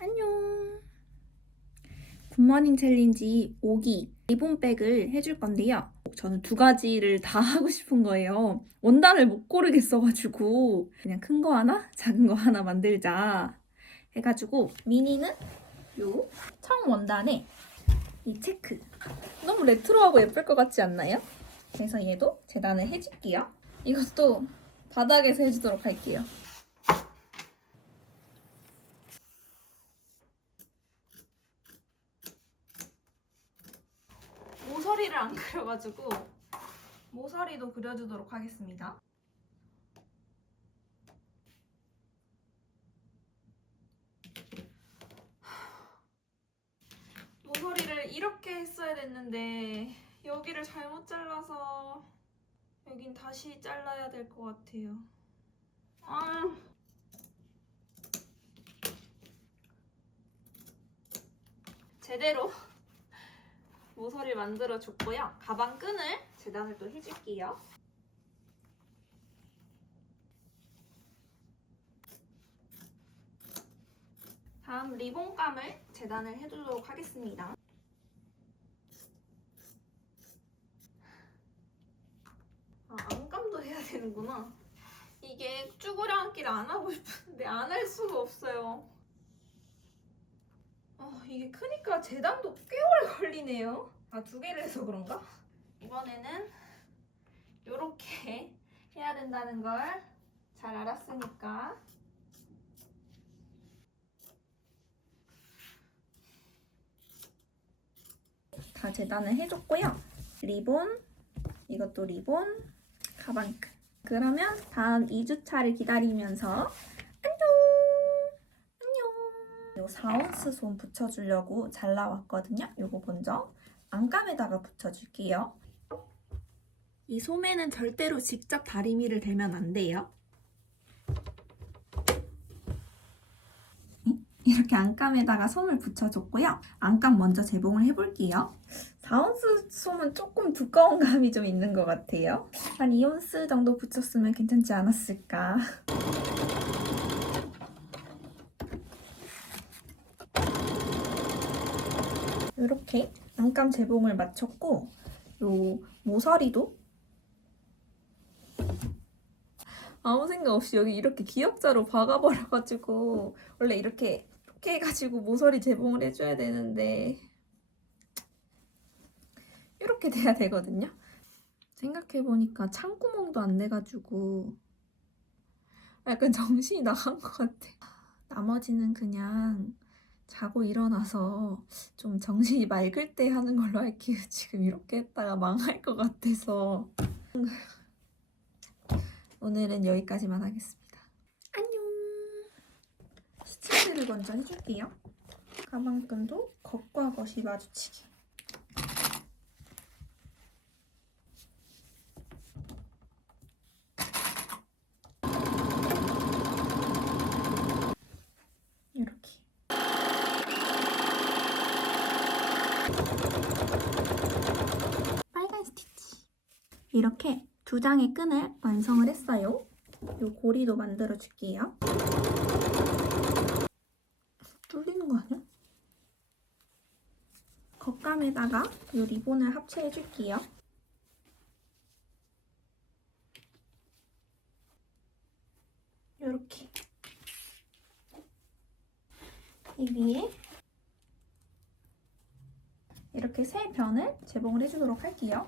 안녕. 굿모닝 챌린지 5기 리본백을 해줄 건데요. 저는 두 가지를 다 하고 싶은 거예요. 원단을 못 고르겠어가지고 그냥 큰 거 하나, 작은 거 하나 만들자 해가지고 미니는 요 청 원단에 이 체크. 너무 레트로하고 예쁠 것 같지 않나요? 그래서 얘도 재단을 해줄게요. 이것도 바닥에서 해주도록 할게요. 모서리를 안 그려가지고 모서리도 그려주도록 하겠습니다. 모서리를 이렇게 했어야 됐는데 여기를 잘못 잘라서 여긴 다시 잘라야 될 것 같아요. 제대로 모서리를 만들어 줬고요. 가방 끈을 재단을 또 해줄게요. 다음 리본감을 재단을 해주도록 하겠습니다. 안감도 해야 되는구나. 이게 쭈그려 앉기를 안 하고 싶은데 안 할 수가 없어요. 이게 크니까 재단도 꽤 오래 걸리네요. 두 개를 해서 그런가? 이번에는 이렇게 해야 된다는 걸 잘 알았으니까 다 재단을 해줬고요. 리본, 이것도 리본, 가방끈. 그러면 다음 2주차를 기다리면서 안녕! 요 4온스 솜 붙여주려고 잘라왔거든요. 요거 먼저 안감에다가 붙여줄게요. 이 솜에는 절대로 직접 다리미를 대면 안 돼요. 이렇게 안감에다가 솜을 붙여줬고요. 안감 먼저 재봉을 해볼게요. 4온스 솜은 조금 두꺼운 감이 좀 있는 것 같아요. 한 2온스 정도 붙였으면 괜찮지 않았을까. 이렇게 안감 재봉을 마쳤고 요 모서리도 아무 생각 없이 여기 이렇게 기역자로 박아버려가지고 원래 이렇게 해가지고 모서리 재봉을 해줘야 되는데 이렇게 돼야 되거든요. 생각해보니까 창구멍도 안 돼가지고 약간 정신이 나간 것 같아. 나머지는 그냥 자고 일어나서 좀 정신이 맑을 때 하는 걸로 할게요. 지금 이렇게 했다가 망할 것 같아서 오늘은 여기까지만 하겠습니다. 안녕. 스티치를 먼저 해줄게요. 가방끈도 겉과 겉이 마주치게. 이렇게. 빨간 스티치. 이렇게 두 장의 끈을 완성을 했어요. 요 고리도 만들어 줄게요. 뚫리는 거 아니야? 겉감에다가 요 리본을 합체해 줄게요. 요렇게. 이 위에 이렇게 세 변을 재봉을 해주도록 할게요.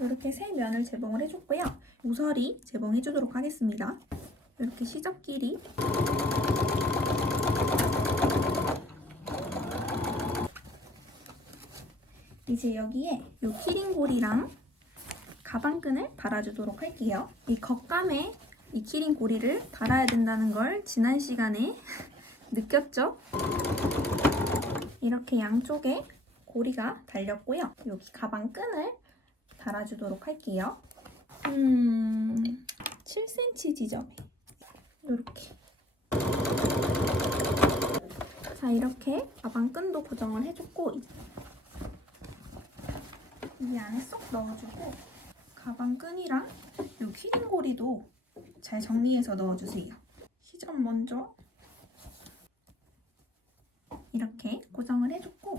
이렇게 세 면을 재봉을 해줬고요. 모서리 재봉해주도록 하겠습니다. 이렇게 시접 길이 이제 여기에 요 키링고리랑 가방끈을 달아주도록 할게요. 이 겉감에 이 키링고리를 달아야 된다는 걸 지난 시간에 느꼈죠? 이렇게 양쪽에 고리가 달렸고요. 여기 가방끈을 달아주도록 할게요. 7cm 지점에 이렇게. 자, 이렇게 가방끈도 고정을 해줬고 이 안에 쏙 넣어주고 가방 끈이랑 요 키링고리도 잘 정리해서 넣어주세요. 시접 먼저 이렇게 고정을 해줬고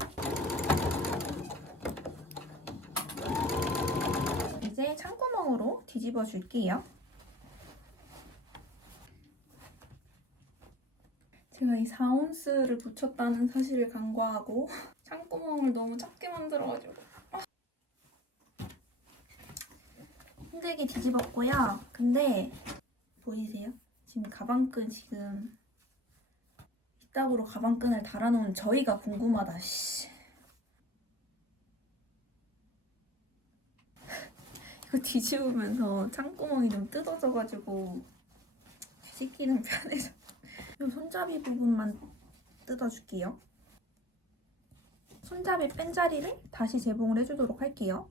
이제 창구멍으로 뒤집어 줄게요. 제가 이 4온스를 붙였다는 사실을 간과하고 창구멍을 너무 작게 만들어가지고 힘들게 뒤집었고요. 근데 보이세요? 지금 가방끈 지금 이따구로 가방끈을 달아놓은 저희가 궁금하다. 씨. 이거 뒤집으면서 창구멍이 좀 뜯어져가지고 뒤집기는 편해서 이 손잡이 부분만 뜯어줄게요. 손잡이 뺀 자리를 다시 재봉을 해주도록 할게요.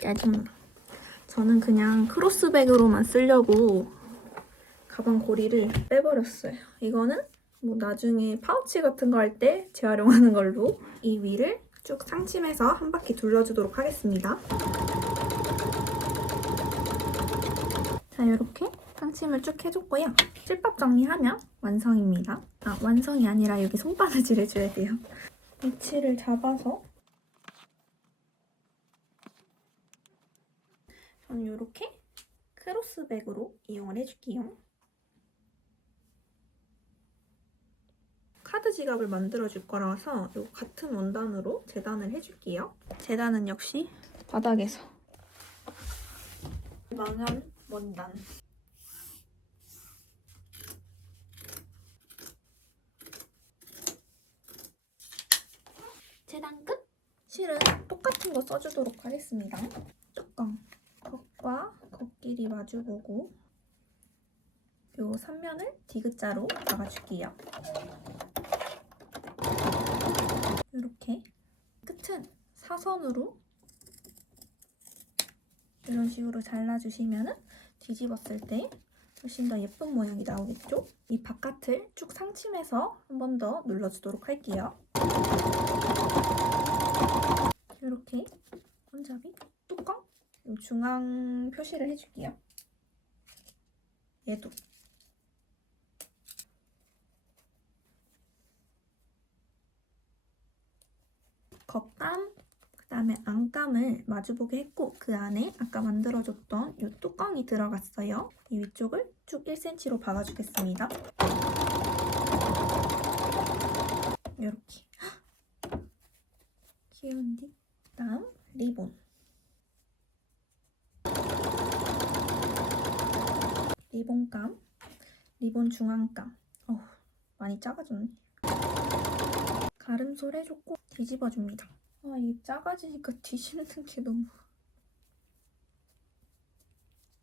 짜증나. 저는 그냥 크로스백으로만 쓰려고 가방 고리를 빼버렸어요. 이거는 뭐 나중에 파우치 같은 거 할 때 재활용하는 걸로 이 위를 쭉 상침해서 한 바퀴 둘러주도록 하겠습니다. 자, 이렇게 상침을 쭉 해줬고요. 실밥 정리하면 완성입니다. 아, 완성이 아니라 여기 손바느질 해줘야 돼요. 위치를 잡아서 저는 이렇게 크로스백으로 이용을 해줄게요. 카드 지갑을 만들어줄 거라서 이 같은 원단으로 재단을 해줄게요. 재단은 역시 바닥에서 망한 원단. 재단 끝! 실은 똑같은 거 써주도록 하겠습니다. 뚜껑. 겉과 겉끼리 마주보고 요 3면을 디귿자로 박아줄게요. 이렇게 끝은 사선으로 이런 식으로 잘라주시면 뒤집었을 때 훨씬 더 예쁜 모양이 나오겠죠? 이 바깥을 쭉 상침해서 한 번 더 눌러주도록 할게요. 이렇게 손잡이, 뚜껑, 중앙 표시를 해줄게요. 얘도 겉감, 그 다음에 안감을 마주보게 했고 그 안에 아까 만들어줬던 이 뚜껑이 들어갔어요. 이 위쪽을 쭉 1cm로 박아주겠습니다. 이렇게 귀여운데? 다음 리본. 리본감, 리본 중앙감. 많이 작아졌네. 가름솔 해줬고 뒤집어줍니다. 이 작아지니까 뒤집는 게 너무...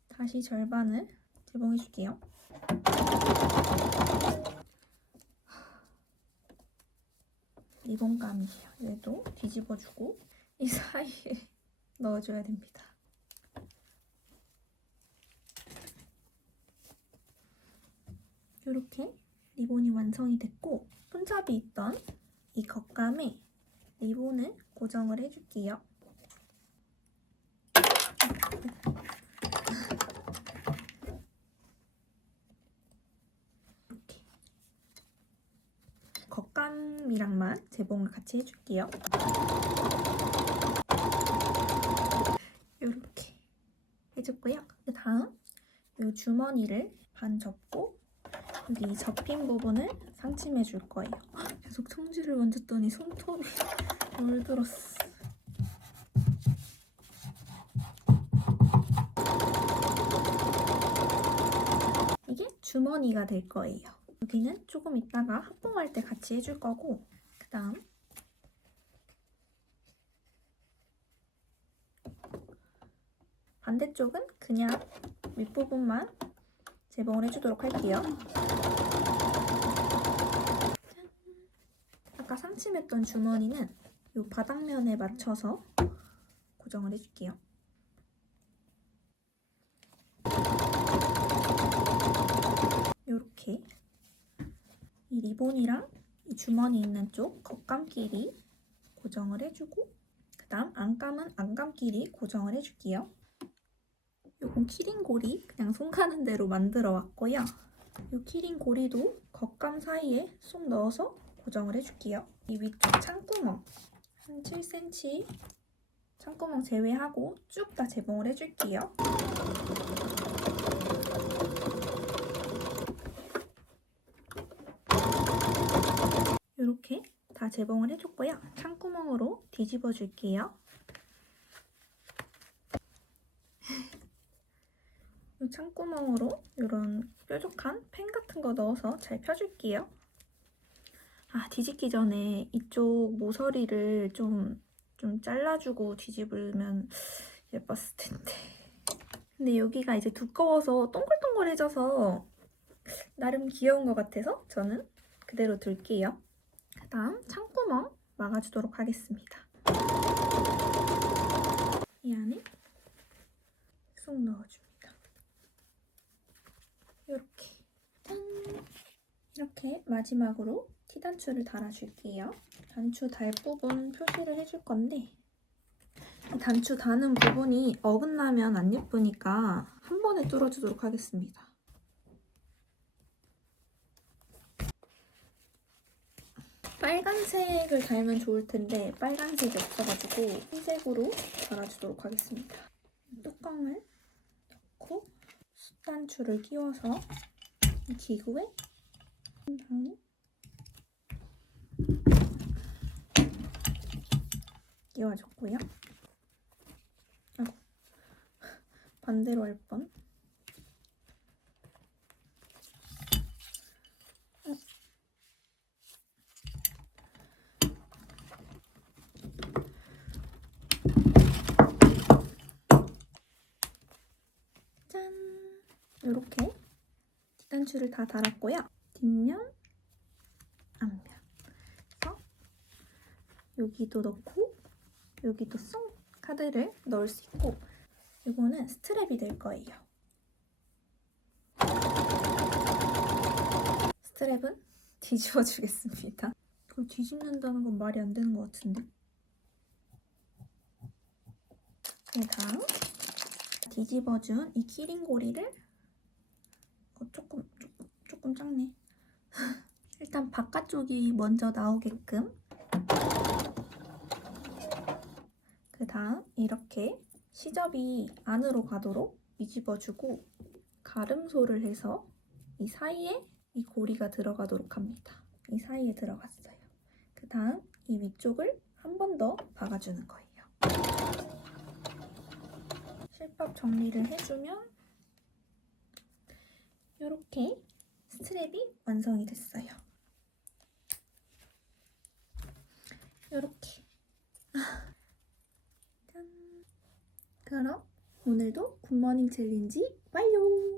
다시 절반을 재봉해줄게요. 리본감이에요. 얘도 뒤집어주고 이 사이에 넣어줘야 됩니다. 이렇게 리본이 완성이 됐고 손잡이 있던 이 겉감에 리본을 고정을 해줄게요. 이렇게 겉감이랑만 재봉을 같이 해줄게요. 이렇게 해줬고요. 그 다음 이 주머니를 반 접고 여기 접힌 부분을 상침해 줄 거예요. 계속 청지를 만졌더니 손톱이 물들었어. 이게 주머니가 될 거예요. 여기는 조금 이따가 합봉할 때 같이 해줄 거고 그 다음 반대쪽은 그냥 윗부분만 재봉을 해주도록 할게요. 아까 상침했던 주머니는 이 바닥면에 맞춰서 고정을 해줄게요. 이렇게 이 리본이랑 이 주머니 있는 쪽 겉감끼리 고정을 해주고 그 그다음 안감은 안감끼리 고정을 해줄게요. 요건 키링고리 그냥 손 가는 대로 만들어 왔고요. 이 키링고리도 겉감 사이에 쏙 넣어서 고정을 해줄게요. 이 위쪽 창구멍 한 7cm 창구멍 제외하고 쭉 다 재봉을 해줄게요. 이렇게 다 재봉을 해줬고요. 창구멍으로 뒤집어 줄게요. 이 창구멍으로 이런 뾰족한 펜 같은 거 넣어서 잘 펴줄게요. 뒤집기 전에 이쪽 모서리를 좀 잘라주고 뒤집으면 예뻤을 텐데. 근데 여기가 이제 두꺼워서 동글동글해져서 나름 귀여운 것 같아서 저는 그대로 둘게요. 그다음 창구멍 막아주도록 하겠습니다. 이 안에 쏙 넣어줍니다. 이렇게 짠! 이렇게 마지막으로 티단추를 달아줄게요. 단추 달 부분 표시를 해줄 건데 이 단추 다는 부분이 어긋나면 안 예쁘니까 한 번에 뚫어주도록 하겠습니다. 빨간색을 달면 좋을 텐데 빨간색이 없어가지고 흰색으로 달아주도록 하겠습니다. 뚜껑을 넣고 숯단추를 끼워서 이 기구에 한 다음에 끼워줬고요. 아이고, 반대로 할 뻔. 짠! 이렇게 티단추를 다 달았고요. 뒷면, 앞면. 그래서 여기도 넣고 여기도 쏙 카드를 넣을 수 있고 이거는 스트랩이 될 거예요. 스트랩은 뒤집어 주겠습니다. 이걸 뒤집는다는 건 말이 안 되는 것 같은데. 그 다음 뒤집어준 이 키링고리를 조금 작네. 일단 바깥쪽이 먼저 나오게끔 그 다음 이렇게 시접이 안으로 가도록 뒤집어주고 가름소를 해서 이 사이에 이 고리가 들어가도록 합니다. 이 사이에 들어갔어요. 그 다음 이 위쪽을 한 번 더 박아주는 거예요. 실밥 정리를 해주면 이렇게 스트랩이 완성이 됐어요. 이렇게. 짠. 그럼 오늘도 굿모닝 챌린지 완료!